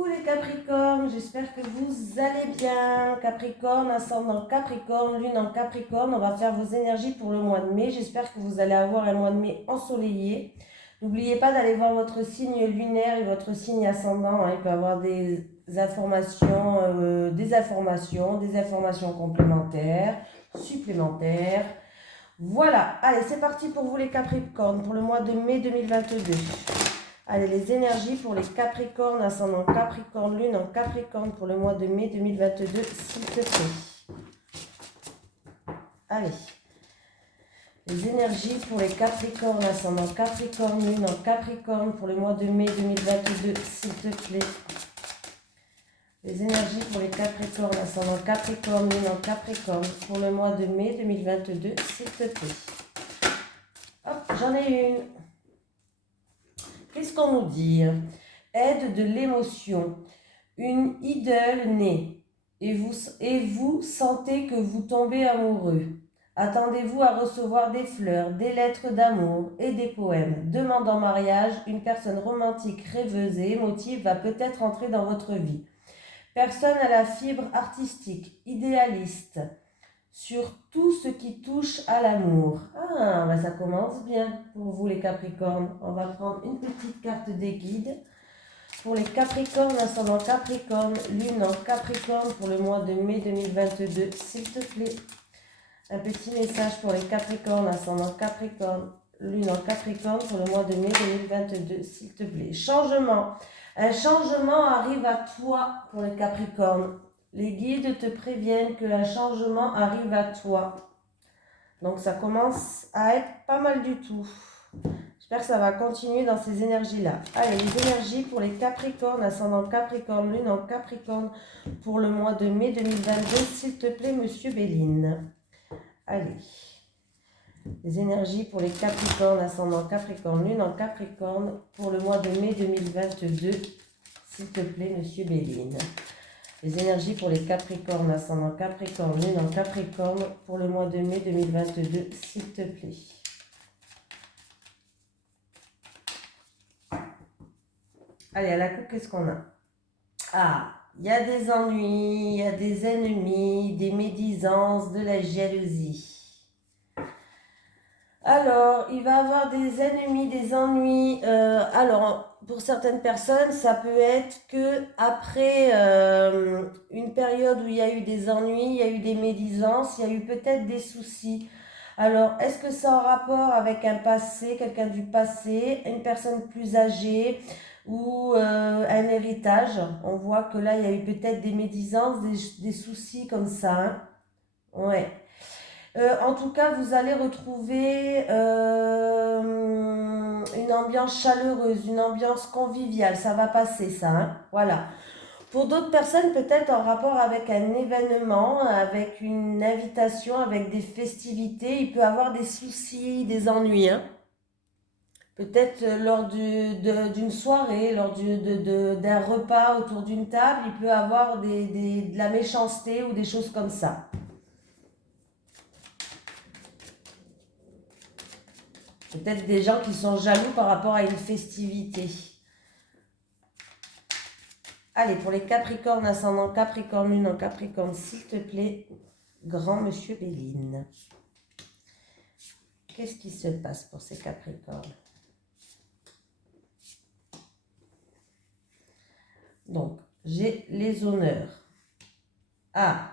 Coucou les Capricornes, j'espère que vous allez bien. Capricorne, ascendant Capricorne, lune en Capricorne, on va faire vos énergies pour le mois de mai. J'espère que vous allez avoir un mois de mai ensoleillé. N'oubliez pas d'aller voir votre signe lunaire et votre signe ascendant. Il peut y avoir des informations complémentaires, supplémentaires. Voilà, allez, c'est parti pour vous les Capricornes pour le mois de mai 2022. Allez, les énergies pour les Capricornes, ascendant Capricorne, lune en Capricorne pour le mois de mai 2022, s'il te plaît. Allez. Les énergies pour les Capricornes, ascendant Capricorne, lune en Capricorne pour le mois de mai 2022, s'il te plaît. Les énergies pour les Capricornes, ascendant Capricorne, lune en Capricorne pour le mois de mai 2022, s'il te plaît. Hop, j'en ai une. Qu'est-ce qu'on nous dit? Aide de l'émotion. Une idole naît et vous sentez que vous tombez amoureux. Attendez-vous à recevoir des fleurs, des lettres d'amour et des poèmes. Demande en mariage, une personne romantique, rêveuse et émotive va peut-être entrer dans votre vie. Personne à la fibre artistique, idéaliste, sur tout ce qui touche à l'amour. Ah, ben ça commence bien pour vous les Capricornes. On va prendre une petite carte des guides. Pour les Capricornes, ascendant Capricorne, lune en Capricorne pour le mois de mai 2022, s'il te plaît. Un petit message pour les Capricornes, ascendant Capricorne, lune en Capricorne pour le mois de mai 2022, s'il te plaît. Changement. Un changement arrive à toi pour les Capricornes. Les guides te préviennent qu'un changement arrive à toi. Donc ça commence à être pas mal du tout. J'espère que ça va continuer dans ces énergies-là. Allez, les énergies pour les Capricornes, ascendant Capricorne, lune en Capricorne pour le mois de mai 2022, s'il te plaît, monsieur Béline. Allez. Les énergies pour les Capricornes, ascendant Capricorne, lune en Capricorne pour le mois de mai 2022, s'il te plaît, monsieur Béline. Les énergies pour les Capricornes, ascendant Capricorne, lune en Capricorne pour le mois de mai 2022, s'il te plaît. Allez, à la coupe, qu'est-ce qu'on a? Ah, il y a des ennuis, il y a des ennemis, des médisances, de la jalousie. Alors, il va y avoir des ennemis, des ennuis. Alors, pour certaines personnes, ça peut être que après une période où il y a eu des ennuis, il y a eu des médisances, il y a eu peut-être des soucis. Alors, est-ce que c'est en rapport avec un passé, quelqu'un du passé, une personne plus âgée ou un héritage? On voit que là, il y a eu peut-être des médisances, des soucis comme ça. Hein? Ouais. En tout cas, vous allez retrouver une ambiance chaleureuse, une ambiance conviviale. Ça va passer, ça. Hein? Voilà. Pour d'autres personnes, peut-être en rapport avec un événement, avec une invitation, avec des festivités, il peut y avoir des soucis, des ennuis. Hein? Peut-être lors d'une soirée, lors d'un repas autour d'une table, il peut y avoir de la méchanceté ou des choses comme ça. Peut-être des gens qui sont jaloux par rapport à une festivité. Allez, pour les Capricornes, ascendant Capricorne, lune en Capricorne, s'il te plaît, grand monsieur Béline. Qu'est-ce qui se passe pour ces Capricornes? Donc, j'ai les honneurs. Ah,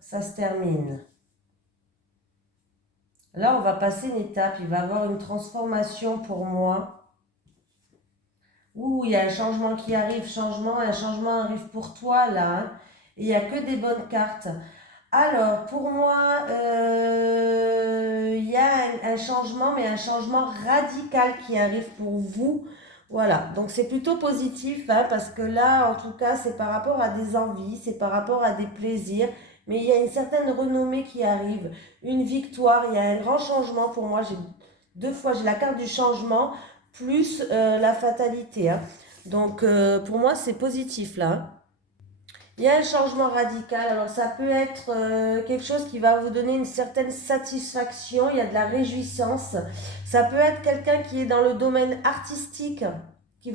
ça se termine. Là, on va passer une étape. Il va y avoir une transformation pour moi. Ouh, il y a un changement qui arrive. Un changement arrive pour toi, là. Hein, et il n'y a que des bonnes cartes. Alors, pour moi, il y a un changement, mais un changement radical qui arrive pour vous. Voilà, donc c'est plutôt positif, hein, parce que là, en tout cas, c'est par rapport à des envies, c'est par rapport à des plaisirs. Mais il y a une certaine renommée qui arrive, une victoire, il y a un grand changement pour moi. J'ai la carte du changement plus la fatalité. Hein. Donc pour moi c'est positif là. Hein. Il y a un changement radical, alors ça peut être quelque chose qui va vous donner une certaine satisfaction, il y a de la réjouissance. Ça peut être quelqu'un qui est dans le domaine artistique, il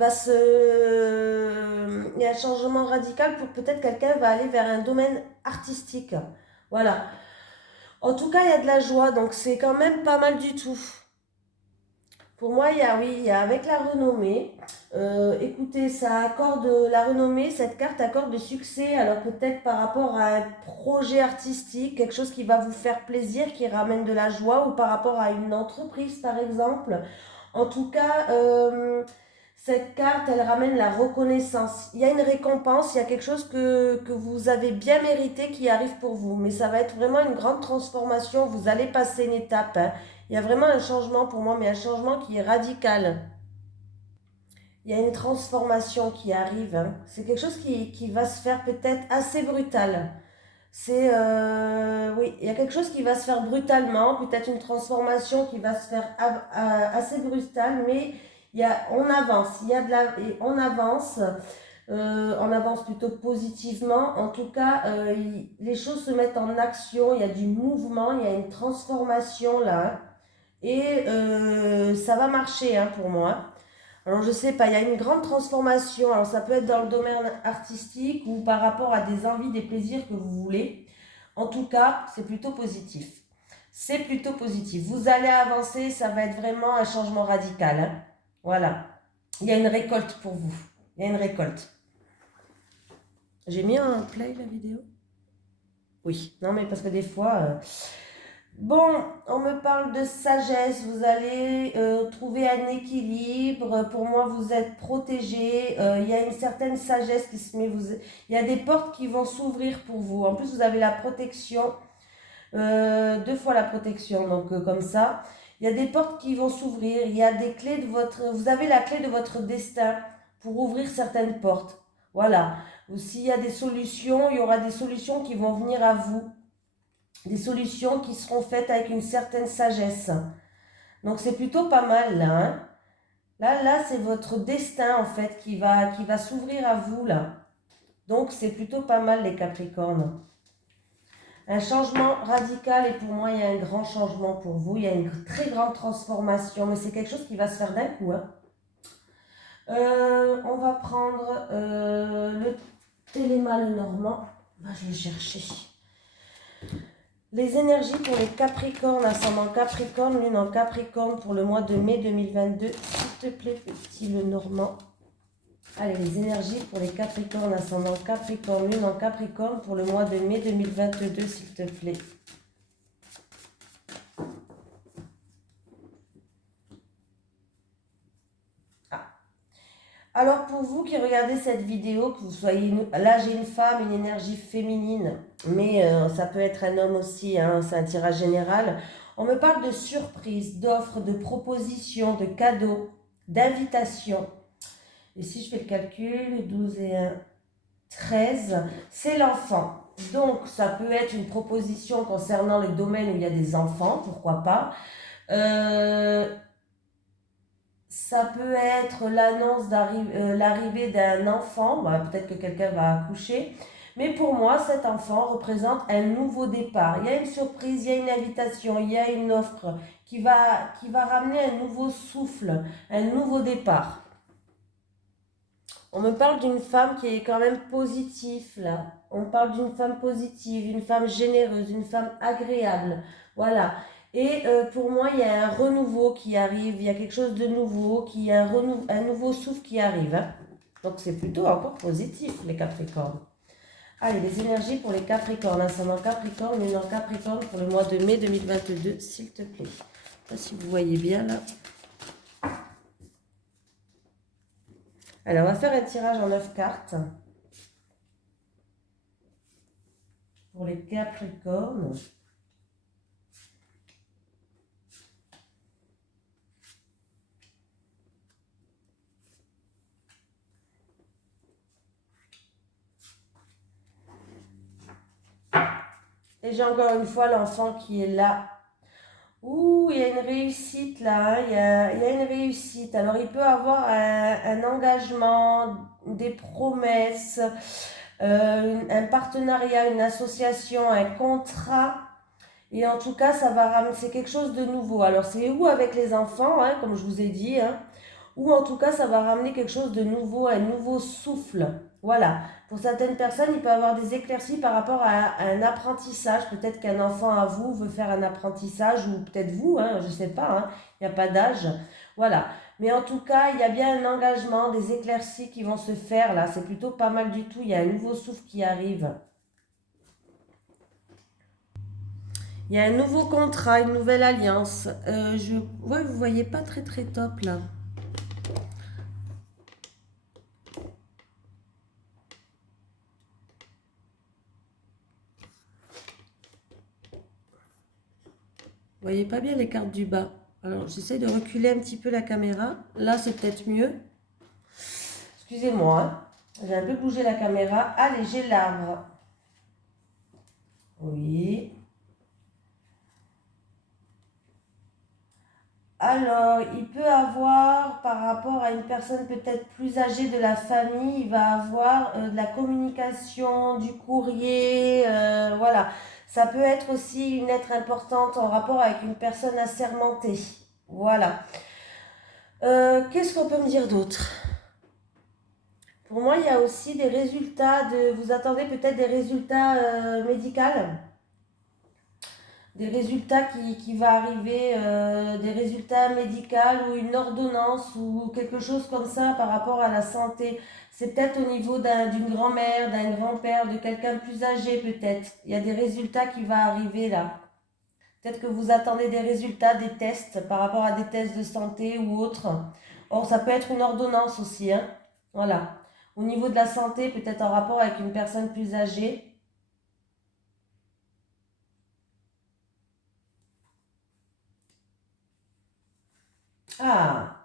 y a un changement radical pour peut-être quelqu'un va aller vers un domaine artistique. Voilà. En tout cas, il y a de la joie, donc c'est quand même pas mal du tout. Pour moi, il y a avec la renommée. Écoutez, ça accorde la renommée, cette carte accorde le succès. Alors peut-être par rapport à un projet artistique, quelque chose qui va vous faire plaisir, qui ramène de la joie, ou par rapport à une entreprise, par exemple. En tout cas, cette carte, elle ramène la reconnaissance. Il y a une récompense, il y a quelque chose que vous avez bien mérité qui arrive pour vous. Mais ça va être vraiment une grande transformation. Vous allez passer une étape, hein. Il y a vraiment un changement pour moi, mais un changement qui est radical. Il y a une transformation qui arrive, hein. C'est quelque chose qui va se faire peut-être assez brutal. Oui, il y a quelque chose qui va se faire brutalement, peut-être une transformation qui va se faire assez brutale, mais on avance, et on avance plutôt positivement. En tout cas, les choses se mettent en action, il y a du mouvement, il y a une transformation là, hein. Et ça va marcher, hein, pour moi. Alors je sais pas, il y a une grande transformation. Alors ça peut être dans le domaine artistique ou par rapport à des envies, des plaisirs que vous voulez. En tout cas, c'est plutôt positif. C'est plutôt positif. Vous allez avancer, ça va être vraiment un changement radical, hein. Voilà. Il y a une récolte pour vous. Il y a une récolte. J'ai mis un play la vidéo? Oui. Non mais parce que des fois... Bon, on me parle de sagesse, vous allez trouver un équilibre, pour moi vous êtes protégé, il y a une certaine sagesse qui se met, il y a des portes qui vont s'ouvrir pour vous, en plus vous avez la protection, 2 fois la protection, donc comme ça, il y a des portes qui vont s'ouvrir, il y a des clés vous avez la clé de votre destin pour ouvrir certaines portes, voilà, ou s'il y a des solutions, il y aura des solutions qui vont venir à vous. Des solutions qui seront faites avec une certaine sagesse. Donc c'est plutôt pas mal là, hein. Là c'est votre destin en fait qui va s'ouvrir à vous là. Donc c'est plutôt pas mal les Capricornes. Un changement radical et pour moi il y a un grand changement pour vous. Il y a une très grande transformation, mais c'est quelque chose qui va se faire d'un coup, hein. On va prendre le Téléma le Normand. Je vais chercher. Les énergies pour les Capricornes, ascendant Capricorne, lune en Capricorne pour le mois de mai 2022. S'il te plaît, petit le Normand. Allez, les énergies pour les Capricornes, ascendant Capricorne, lune en Capricorne pour le mois de mai 2022, s'il te plaît. Alors pour vous qui regardez cette vidéo, que vous soyez... Là j'ai une femme, une énergie féminine, mais ça peut être un homme aussi, hein, c'est un tirage général. On me parle de surprises, d'offres, de propositions, de cadeaux, d'invitations. Et si je fais le calcul, 12 et 1, 13, c'est l'enfant. Donc ça peut être une proposition concernant le domaine où il y a des enfants, pourquoi pas. Ça peut être l'annonce l'arrivée d'un enfant, peut-être que quelqu'un va accoucher, mais pour moi, cet enfant représente un nouveau départ. Il y a une surprise, il y a une invitation, il y a une offre qui va ramener un nouveau souffle, un nouveau départ. On me parle d'une femme qui est quand même positive là. On parle d'une femme positive, une femme généreuse, une femme agréable. Voilà. Et pour moi, il y a un renouveau qui arrive, il y a quelque chose de nouveau, un nouveau souffle qui arrive, hein. Donc c'est plutôt encore positif, les Capricornes. Allez, les énergies pour les Capricornes, ascendant Capricorne, lune en Capricorne pour le mois de mai 2022, s'il te plaît. Je ne sais pas si vous voyez bien là. Alors, on va faire un tirage en 9 cartes pour les Capricornes. Et j'ai encore une fois l'enfant qui est là. Ouh, il y a une réussite là, hein. Il y a une réussite. Alors, il peut avoir un engagement, des promesses, un partenariat, une association, un contrat. Et en tout cas, ça va ramener, c'est quelque chose de nouveau. Alors, c'est où avec les enfants, hein, comme je vous ai dit, hein. ou en tout cas ça va ramener quelque chose de nouveau, un nouveau souffle. Voilà. Pour certaines personnes, il peut y avoir des éclaircies par rapport à un apprentissage. Peut-être qu'un enfant à vous veut faire un apprentissage, ou peut-être vous, hein, je ne sais pas, hein, il n'y a pas d'âge. Voilà. Mais en tout cas, il y a bien un engagement, des éclaircies qui vont se faire là. C'est plutôt pas mal du tout. Il y a un nouveau souffle qui arrive. Il y a un nouveau contrat, une nouvelle alliance. Ouais, vous voyez pas très très top là. Vous voyez pas bien les cartes du bas. Alors j'essaie de reculer un petit peu la caméra. Là c'est peut-être mieux. Excusez-moi, hein. J'ai un peu bougé la caméra. Allez, j'ai l'arbre. Oui. Alors, il peut avoir, par rapport à une personne peut-être plus âgée de la famille, il va avoir de la communication, du courrier, voilà. Ça peut être aussi une lettre importante en rapport avec une personne assermentée. Voilà. Qu'est-ce qu'on peut me dire d'autre? Pour moi, il y a aussi des résultats vous attendez peut-être des résultats médicaux, des résultats qui va arriver, des résultats médicaux ou une ordonnance ou quelque chose comme ça par rapport à la santé. C'est peut-être au niveau d'une grand-mère, d'un grand-père, de quelqu'un de plus âgé peut-être. Il y a des résultats qui vont arriver là. Peut-être que vous attendez des résultats, des tests par rapport à des tests de santé ou autres. Or, ça peut être une ordonnance aussi, hein. Voilà. Au niveau de la santé, peut-être en rapport avec une personne plus âgée. Ah,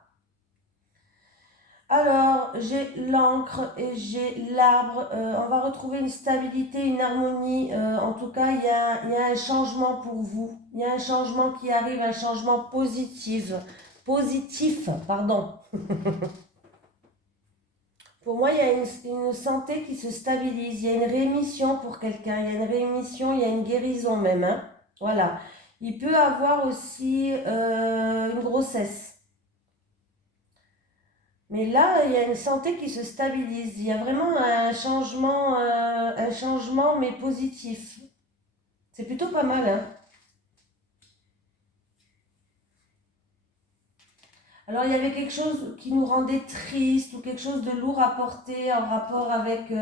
alors j'ai l'encre et j'ai l'arbre. On va retrouver une stabilité, une harmonie. En tout cas, il y a un changement pour vous. Il y a un changement qui arrive, un changement positif. Positif, pardon. Pour moi, il y a une santé qui se stabilise. Il y a une rémission pour quelqu'un. Il y a une rémission, il y a une guérison même, hein. Voilà. Il peut avoir aussi une grossesse. Mais là, il y a une santé qui se stabilise. Il y a vraiment un changement mais positif. C'est plutôt pas mal, hein. Alors, il y avait quelque chose qui nous rendait triste ou quelque chose de lourd à porter en rapport avec...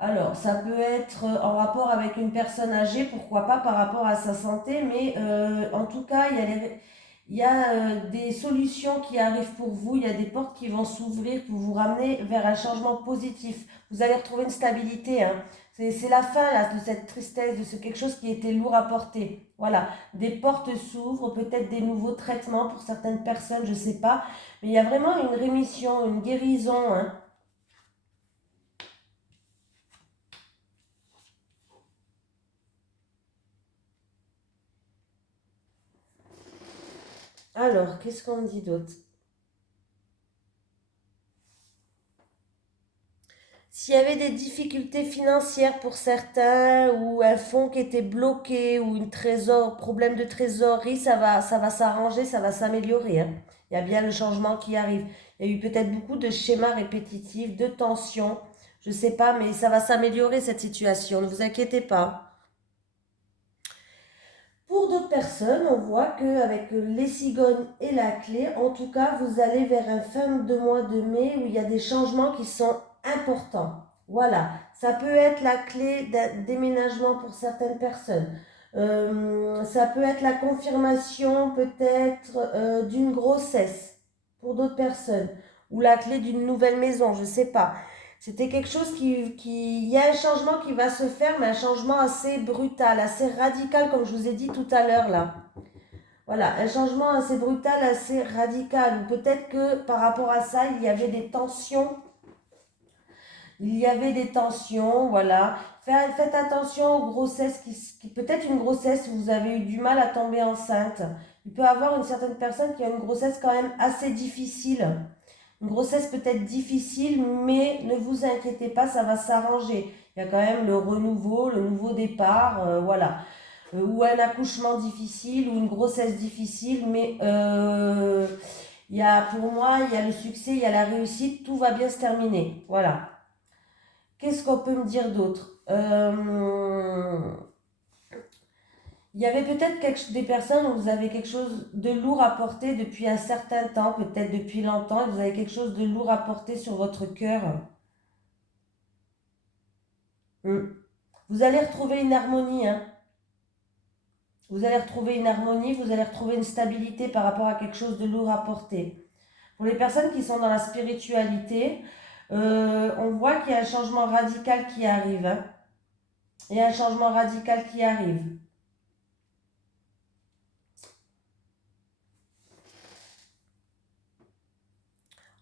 alors, ça peut être en rapport avec une personne âgée, pourquoi pas par rapport à sa santé, mais en tout cas, il y a des solutions qui arrivent pour vous, il y a des portes qui vont s'ouvrir pour vous ramener vers un changement positif. Vous allez retrouver une stabilité, hein. C'est la fin là, de cette tristesse, de ce quelque chose qui était lourd à porter. Voilà, des portes s'ouvrent, peut-être des nouveaux traitements pour certaines personnes, je ne sais pas, mais il y a vraiment une rémission, une guérison, hein. Alors, qu'est-ce qu'on me dit d'autre? S'il y avait des difficultés financières pour certains, ou un fonds qui était bloqué, ou problème de trésorerie, ça va s'arranger, ça va s'améliorer, hein. Il y a bien le changement qui arrive. Il y a eu peut-être beaucoup de schémas répétitifs, de tensions, je ne sais pas, mais ça va s'améliorer cette situation, ne vous inquiétez pas. Pour d'autres personnes, on voit qu'avec les cigognes et la clé, en tout cas, vous allez vers un fin de mois de mai où il y a des changements qui sont importants. Voilà, ça peut être la clé d'un déménagement pour certaines personnes. Ça peut être la confirmation peut-être d'une grossesse pour d'autres personnes, ou la clé d'une nouvelle maison, je ne sais pas. C'était quelque chose il y a un changement qui va se faire, mais un changement assez brutal, assez radical, comme je vous ai dit tout à l'heure là. Voilà, un changement assez brutal, assez radical. Ou peut-être que par rapport à ça, il y avait des tensions. Il y avait des tensions, voilà. Faites attention aux grossesses, peut-être une grossesse où vous avez eu du mal à tomber enceinte. Il peut y avoir une certaine personne qui a une grossesse quand même assez difficile. Une grossesse peut-être difficile, mais ne vous inquiétez pas, ça va s'arranger. Il y a quand même le renouveau, le nouveau départ, voilà. Ou un accouchement difficile, ou une grossesse difficile, mais Pour moi, il y a le succès, il y a la réussite, tout va bien se terminer. Voilà. Qu'est-ce qu'on peut me dire d'autre? Il y avait peut-être des personnes où vous avez quelque chose de lourd à porter depuis un certain temps, peut-être depuis longtemps, et vous avez quelque chose de lourd à porter sur votre cœur. Hmm. Vous allez retrouver une harmonie, hein. Vous allez retrouver une harmonie, vous allez retrouver une stabilité par rapport à quelque chose de lourd à porter. Pour les personnes qui sont dans la spiritualité, on voit qu'il y a un changement radical qui arrive, hein. Il y a un changement radical qui arrive.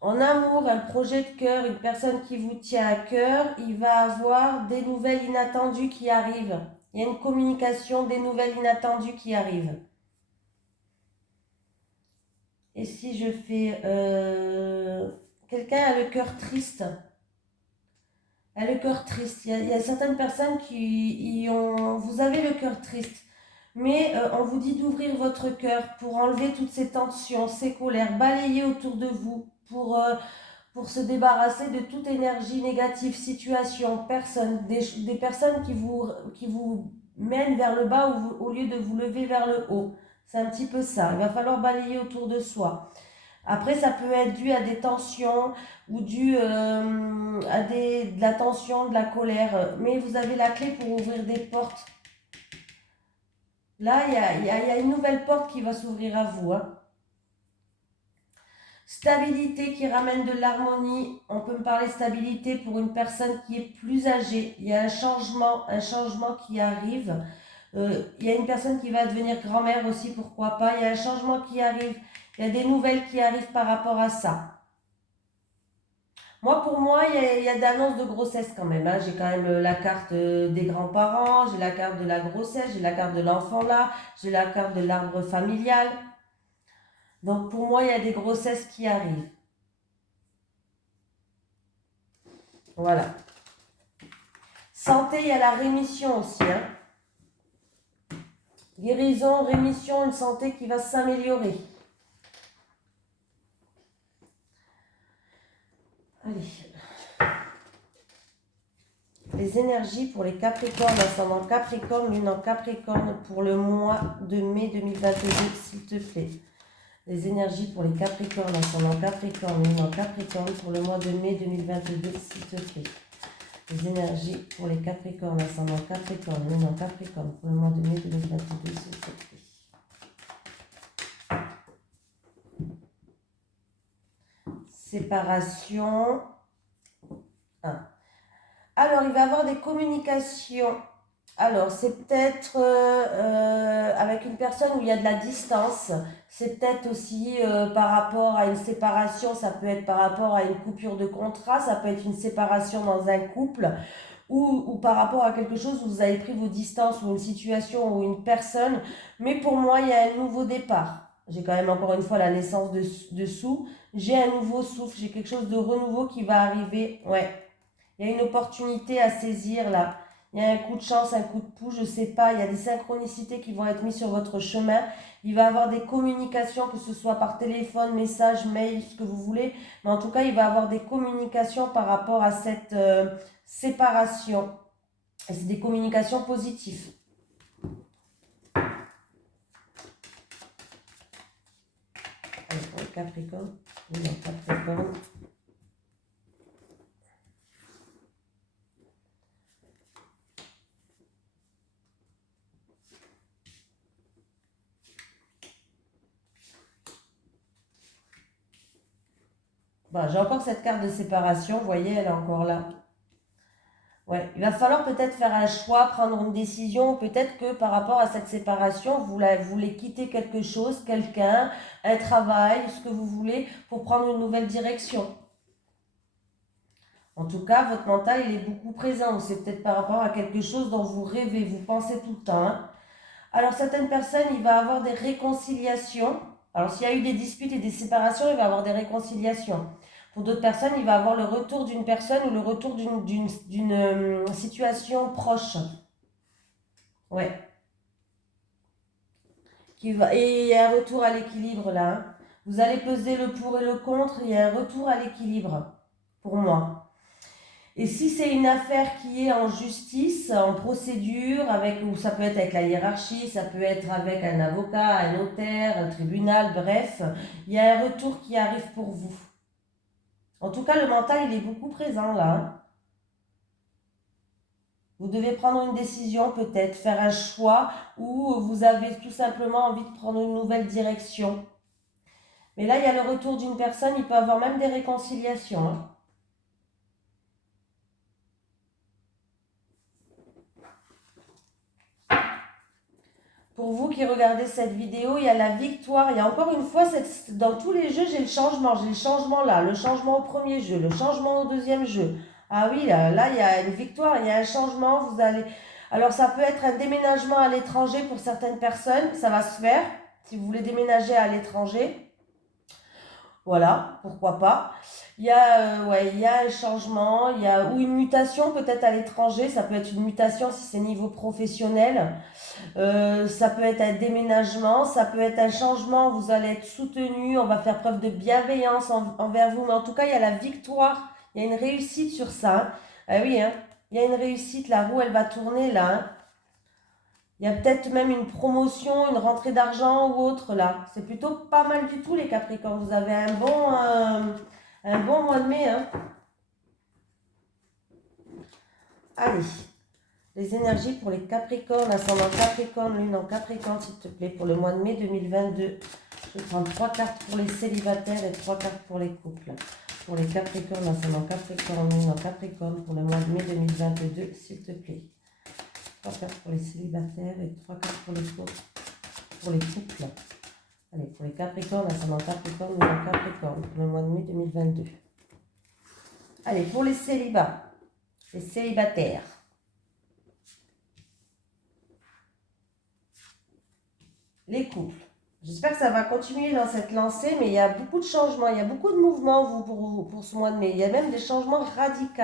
En amour, un projet de cœur, une personne qui vous tient à cœur, il va avoir des nouvelles inattendues qui arrivent. Il y a une communication, des nouvelles inattendues qui arrivent. Et si je fais... quelqu'un a le cœur triste. A le cœur triste. Il y a certaines personnes qui y ont... Vous avez le cœur triste. Mais on vous dit d'ouvrir votre cœur pour enlever toutes ces tensions, ces colères, balayer autour de vous, pour se débarrasser de toute énergie négative, situation, personne, des personnes qui vous mènent vers le bas au lieu de vous lever vers le haut. C'est un petit peu ça. Il va falloir balayer autour de soi. Après, ça peut être dû à des tensions ou dû de la tension, de la colère. Mais vous avez la clé pour ouvrir des portes. Là, il y a une nouvelle porte qui va s'ouvrir à vous, hein. Stabilité qui ramène de l'harmonie. On peut me parler stabilité pour une personne qui est plus âgée. Il y a un changement qui arrive. Il y a une personne qui va devenir grand-mère aussi, pourquoi pas. Il y a un changement qui arrive. Il y a des nouvelles qui arrivent par rapport à ça. Pour moi, il y a d'annonces de grossesse quand même, hein. J'ai quand même la carte des grands-parents, j'ai la carte de la grossesse, j'ai la carte de l'enfant là, j'ai la carte de l'arbre familial. Donc pour moi, il y a des grossesses qui arrivent. Voilà. Santé, il y a la rémission aussi, hein. Guérison, rémission, une santé qui va s'améliorer. Allez. Les énergies pour les Capricornes, ascendant Capricorne, lune en Capricorne pour le mois de mai 2022, s'il te plaît. Les énergies pour les Capricornes, ascendant Capricorne, lune en Capricorne pour le mois de mai 2022, s'il te plaît. Les énergies pour les Capricornes, ascendant Capricorne, lune en Capricorne pour le mois de mai 2022, s'il te plaît. Séparation. 1. Alors, il va y avoir des communications. Alors, c'est peut-être avec une personne où il y a de la distance. C'est peut-être aussi par rapport à une séparation. Ça peut être par rapport à une coupure de contrat. Ça peut être une séparation dans un couple. Ou par rapport à quelque chose où vous avez pris vos distances ou une situation ou une personne. Mais pour moi, il y a un nouveau départ. J'ai quand même encore une fois la naissance dessous. J'ai un nouveau souffle. J'ai quelque chose de renouveau qui va arriver. Ouais. Il y a une opportunité à saisir là. Il y a un coup de chance, un coup de pouce, je ne sais pas. Il y a des synchronicités qui vont être mises sur votre chemin. Il va y avoir des communications, que ce soit par téléphone, message, mail, ce que vous voulez. Mais en tout cas, il va y avoir des communications par rapport à cette séparation. Et c'est des communications positives. Allez, pour le Capricorne. Oui, non, Capricorne. Voilà, j'ai encore cette carte de séparation, vous voyez, elle est encore là. Ouais, il va falloir peut-être faire un choix, prendre une décision. Peut-être que par rapport à cette séparation, vous voulez quitter quelque chose, quelqu'un, un travail, ce que vous voulez, pour prendre une nouvelle direction. En tout cas, votre mental, il est beaucoup présent. C'est peut-être par rapport à quelque chose dont vous rêvez, vous pensez tout le temps, hein. Alors, certaines personnes, il va avoir des réconciliations. Alors, s'il y a eu des disputes et des séparations, il va avoir des réconciliations. Pour d'autres personnes, il va avoir le retour d'une personne ou le retour d'une situation proche. Ouais. Et il y a un retour à l'équilibre là, hein. Vous allez peser le pour et le contre. Il y a un retour à l'équilibre pour moi. Et si c'est une affaire qui est en justice, en procédure, ou ça peut être avec la hiérarchie, ça peut être avec un avocat, un notaire, un tribunal, bref, il y a un retour qui arrive pour vous. En tout cas, le mental, il est beaucoup présent là. Hein. Vous devez prendre une décision peut-être, faire un choix ou vous avez tout simplement envie de prendre une nouvelle direction. Mais là, il y a le retour d'une personne, il peut y avoir même des réconciliations. Hein. Pour vous qui regardez cette vidéo, il y a la victoire. Il y a encore une fois, dans tous les jeux, j'ai le changement. J'ai le changement là, le changement au premier jeu, le changement au deuxième jeu. Ah oui, là, il y a une victoire, il y a un changement. Vous allez... Alors, ça peut être un déménagement à l'étranger pour certaines personnes. Ça va se faire si vous voulez déménager à l'étranger. Voilà, pourquoi pas. Il y a un changement, ou une mutation peut-être à l'étranger. Ça peut être une mutation si c'est niveau professionnel. Ça peut être un déménagement, ça peut être un changement, vous allez être soutenu, on va faire preuve de bienveillance envers vous, mais en tout cas, il y a la victoire, il y a une réussite sur ça. Hein. Ah oui, hein, il y a une réussite, la roue, elle va tourner là. Hein. Il y a peut-être même une promotion, une rentrée d'argent ou autre là. C'est plutôt pas mal du tout les Capricornes, vous avez un bon mois de mai. Hein. Allez. Les énergies pour les Capricornes, ascendant Capricorne, lune en Capricorne, s'il te plaît, pour le mois de mai 2022. Je vais prendre 3 cartes pour les célibataires et 3 cartes pour les couples. Pour les Capricornes, ascendant Capricorne, lune en Capricorne, pour le mois de mai 2022, s'il te plaît. 3 cartes pour les célibataires et 3 cartes pour les couples. Allez, pour les Capricornes, ascendant Capricorne, lune en Capricorne, pour le mois de mai 2022. Allez, pour les célibats, les célibataires. Les couples. J'espère que ça va continuer dans cette lancée, mais il y a beaucoup de changements, il y a beaucoup de mouvements pour ce mois de mai. Il y a même des changements radicaux.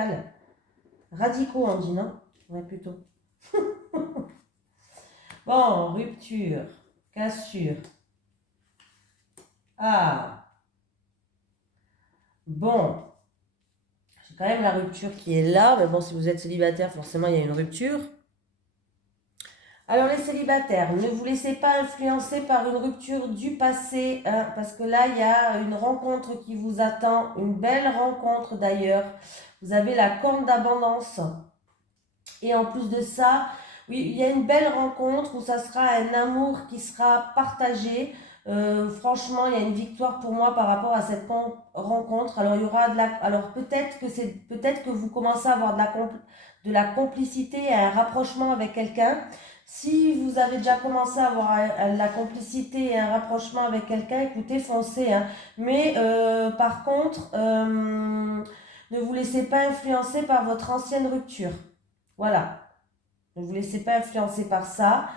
Radicaux, on dit, non? Ouais, plutôt. Bon, rupture, cassure. Ah. Bon. J'ai quand même la rupture qui est là, mais bon, si vous êtes célibataire, forcément, il y a une rupture. Alors les célibataires, ne vous laissez pas influencer par une rupture du passé, hein, parce que là, il y a une rencontre qui vous attend, une belle rencontre d'ailleurs. Vous avez la corne d'abondance. Et en plus de ça, oui, il y a une belle rencontre où ça sera un amour qui sera partagé. Franchement, il y a une victoire pour moi par rapport à cette rencontre. Alors, il y aura alors peut-être que vous commencez à avoir de la complicité et un rapprochement avec quelqu'un. Si vous avez déjà commencé à avoir la complicité et un rapprochement avec quelqu'un, écoutez, foncez. Hein. Mais par contre, ne vous laissez pas influencer par votre ancienne rupture. Voilà. Ne vous laissez pas influencer par ça.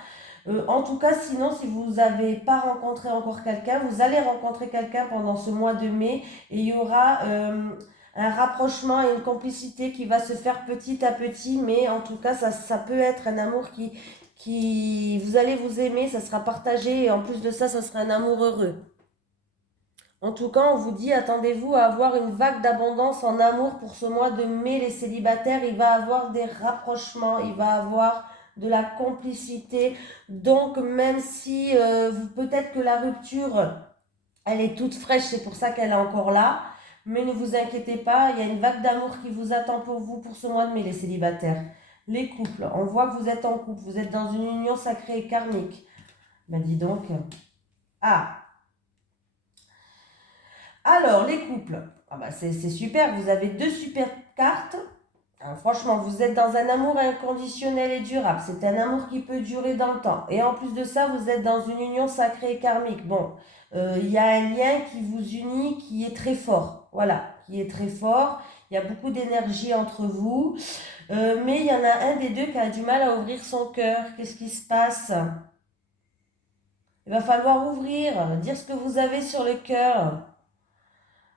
En tout cas, sinon, si vous n'avez pas rencontré encore quelqu'un, vous allez rencontrer quelqu'un pendant ce mois de mai et il y aura un rapprochement et une complicité qui va se faire petit à petit, mais en tout cas, ça peut être un amour qui vous allez vous aimer, ça sera partagé et en plus de ça, ça sera un amour heureux. En tout cas, on vous dit, attendez-vous à avoir une vague d'abondance en amour pour ce mois de mai, les célibataires. Il va avoir des rapprochements, il va avoir de la complicité. Donc, même si peut-être que la rupture, elle est toute fraîche, c'est pour ça qu'elle est encore là. Mais ne vous inquiétez pas, il y a une vague d'amour qui vous attend pour vous pour ce mois de mai, les célibataires. Les couples, on voit que vous êtes en couple, vous êtes dans une union sacrée et karmique. Ben dis donc. Ah, alors, les couples, ah bah c'est super, vous avez 2 super cartes. Alors, franchement, vous êtes dans un amour inconditionnel et durable. C'est un amour qui peut durer dans le temps. Et en plus de ça, vous êtes dans une union sacrée et karmique. Bon, il y a un lien qui vous unit qui est très fort. Voilà, qui est très fort. Il y a beaucoup d'énergie entre vous. Mais il y en a un des deux qui a du mal à ouvrir son cœur. Qu'est-ce qui se passe? Il va falloir ouvrir, dire ce que vous avez sur le cœur.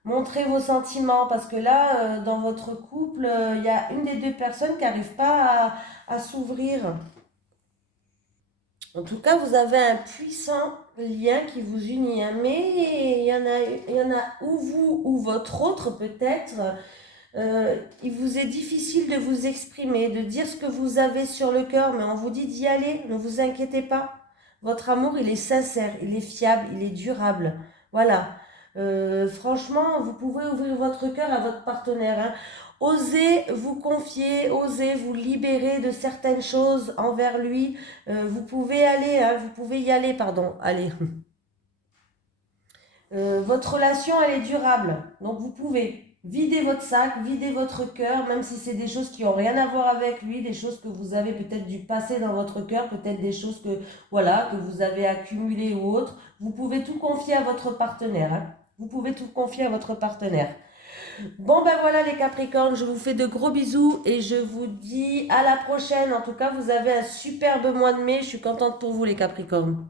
Montrez vos sentiments parce que là, dans votre couple, il y a une des deux personnes qui n'arrive pas à s'ouvrir. En tout cas, vous avez un puissant lien qui vous unit, hein. Mais il y en a ou vous ou votre autre peut-être. Il vous est difficile de vous exprimer, de dire ce que vous avez sur le cœur, mais on vous dit d'y aller, ne vous inquiétez pas. Votre amour, il est sincère, il est fiable, il est durable. Voilà. Franchement, vous pouvez ouvrir votre cœur à votre partenaire, hein. Osez vous confier, osez vous libérer de certaines choses envers lui. Vous pouvez aller, hein, vous pouvez y aller, pardon, allez. Votre relation, elle est durable. Donc vous pouvez vider votre sac, vider votre cœur, même si c'est des choses qui n'ont rien à voir avec lui, des choses que vous avez peut-être dû passer dans votre cœur, peut-être des choses que, voilà, que vous avez accumulées ou autres. Vous pouvez tout confier à votre partenaire, hein. Vous pouvez tout confier à votre partenaire. Bon ben voilà les Capricornes, je vous fais de gros bisous et je vous dis à la prochaine. En tout cas, vous avez un superbe mois de mai. Je suis contente pour vous les Capricornes.